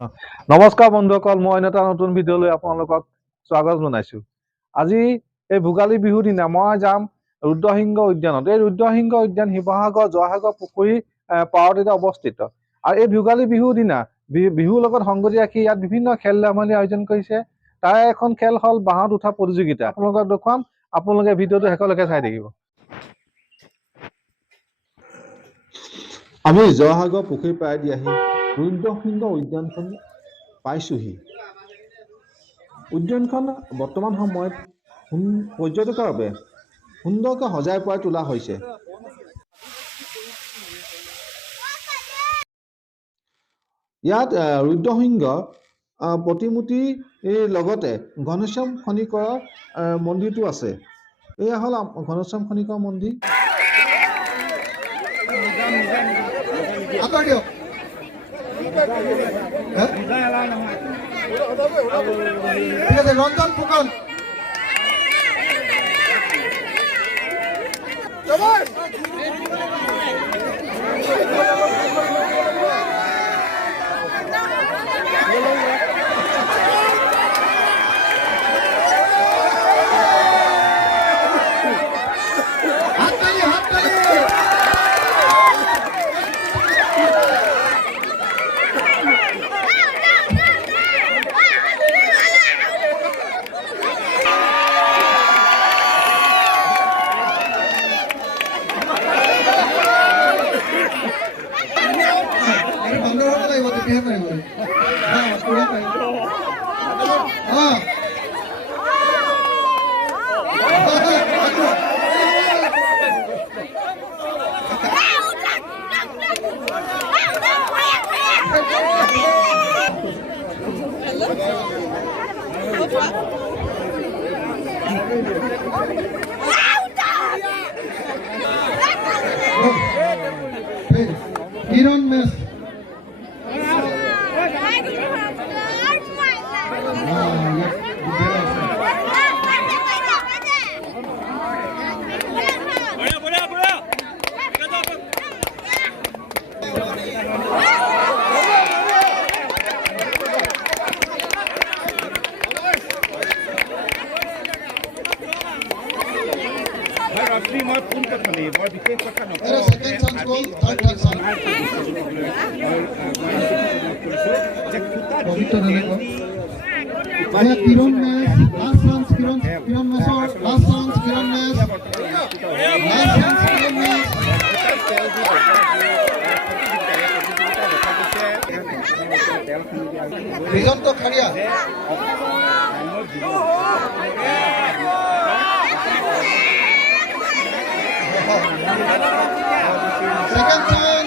নমস্কাৰ বন্ধুসকল, মই এটা নতুন ভিডিঅ'লৈ আপোনালোকক স্বাগত জনাইছো। আজি এই ভোগালী বিহুৰ দিনা মই যাম ৰুদ্ৰসিংহ উদ্যানত। এই ৰুদ্ৰসিংহ উদ্যান শিৱসাগৰ জয়সাগৰ পুখুৰী পাৰতে অৱস্থিত। আৰু এই ভোগালী বিহুৰ দিনা বিহুৰ লগত সংগতি ৰাখি ইয়াত বিভিন্ন খেল ধেমালি আয়োজন কৰিছে। তাৰে এখন খেল হ'ল বাঁহত উঠা প্ৰতিযোগিতা। আপোনালোকক দেখুৱাম, আপোনালোকে ভিডিঅ'টো শেষলৈকে চাই থাকিব। আমি জয়সাগৰ পুখুৰী পাৰেদি আহি ৰুদ্ৰসিংহ উদ্যানখন পাইছোহি। উদ্যানখন বৰ্তমান সময়ত পৰ্যটকৰ বাবে সুন্দৰকৈ সজাই পৰাই তোলা হৈছে। ইয়াত ৰুদ্ৰসিংহ প্ৰতিমূৰ্তিৰ লগতে ঘনশ্যাম খনিকৰৰ মন্দিৰটো আছে। এয়া হ'ল ঘনশ্যাম খনিকৰ মন্দিৰ। রঞ্জন ফুকন কিরণ মেস কিরণ মেস লাস্ট চান্স কিরণ মেসর লাস্ট চান্স কিরণ মেস লাস্ট চান্স কিরণ মেস বিজন্ত খাড়িয়া সেকেন্ড